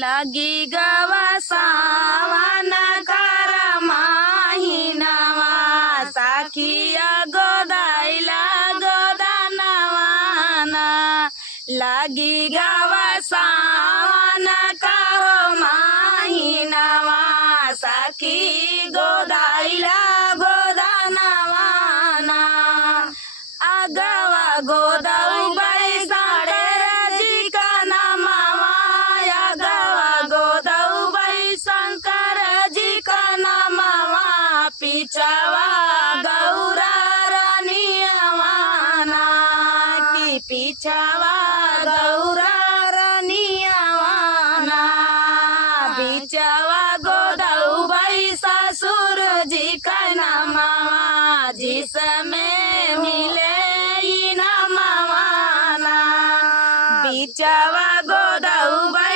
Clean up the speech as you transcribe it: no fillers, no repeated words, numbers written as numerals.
लागी गवा सावन कर महिनावा साखिया गोदाइला गोदानवाना लागी गवा सावन कर महिनावा साखी गोदाइला गोदानवाना आगवा गोदाऊ बाई साडे रजी का नामावा आगवा गोदाऊ बाई शंकर जी का नामावा पिछावा